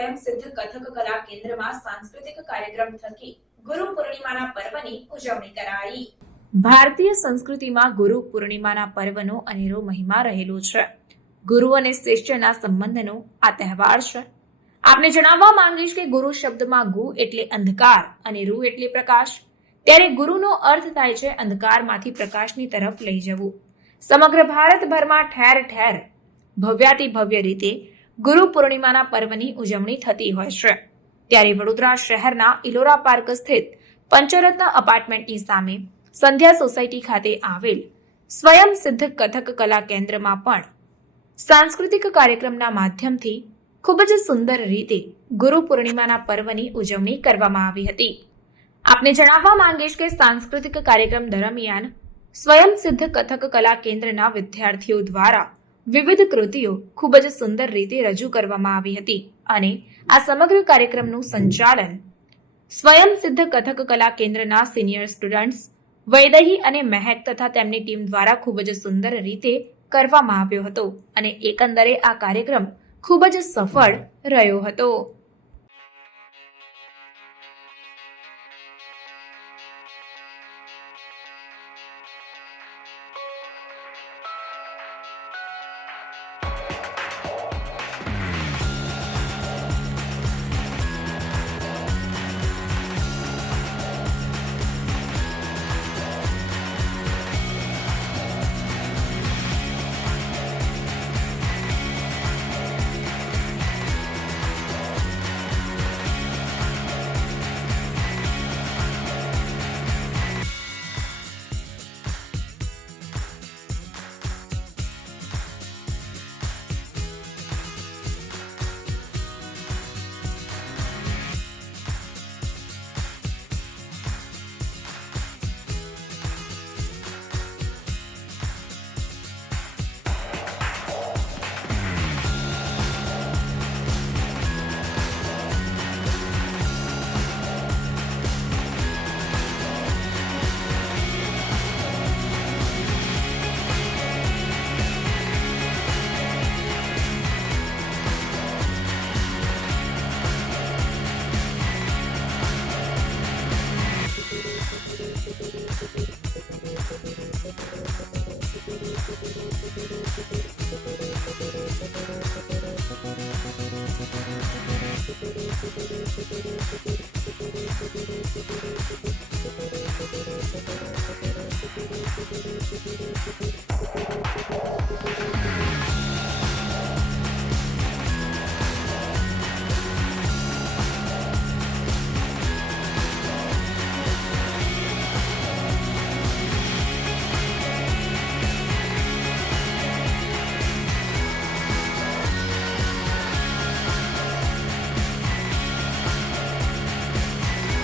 સ્વયં સિદ્ધ કથક કલા કેન્દ્રમાં સાંસ્કૃતિક કાર્યક્રમ થકી ગુરુ પૂર્ણિમાના પર્વની ઉજવણી કરાઈ। ભારતીય સંસ્કૃતિમાં ગુરુ પૂર્ણિમાના પર્વનો અનેરો મહિમા રહેલો છે। ગુરુ અને શિષ્યના સંબંધનો આ તહેવાર છે। આપને જણાવવા માંગીશ કે ગુરુ શબ્દમાં ગુ એટલે અંધકાર અને રૂ એટલે પ્રકાશ, ત્યારે ગુરુનો અર્થ થાય છે અંધકારમાંથી પ્રકાશની તરફ લઈ જવું। સમગ્ર ભારતભરમાં ઠેર ઠેર ભવ્યાતિ ભવ્ય રીતે ગુરુ પૂર્ણિમાના પર્વની ઉજવણી થતી હોય છે। ત્યારે વડોદરા શહેરના ઇલોરા પાર્ક સ્થિત પંચરત્ન અપાર્ટમેન્ટની સામે સંધ્યા સોસાયટી ખાતે આવેલ સ્વયં સિદ્ધ કથક કલા કેન્દ્રમાં પણ સાંસ્કૃતિક કાર્યક્રમના માધ્યમથી ખૂબ જ સુંદર રીતે ગુરુ પૂર્ણિમાના પર્વની ઉજવણી કરવામાં આવી હતી। આપને જણાવવા માંગીશ કે સાંસ્કૃતિક કાર્યક્રમ દરમિયાન સ્વયં સિદ્ધ કથક કલા કેન્દ્રના વિદ્યાર્થીઓ દ્વારા વિવિધ કૃતિઓ ખૂબ જ સુંદર રીતે રજૂ કરવામાં આવી હતી અને આ સમગ્ર કાર્યક્રમનું સંચાલન સ્વયં સિદ્ધ કથક કલા કેન્દ્રના સિનિયર સ્ટુડન્ટ્સ વૈદહી અને મહેક તથા તેમની ટીમ દ્વારા ખૂબ જ સુંદર રીતે કરવામાં આવ્યો હતો અને એકંદરે આ કાર્યક્રમ ખૂબ જ સફળ રહ્યો હતો।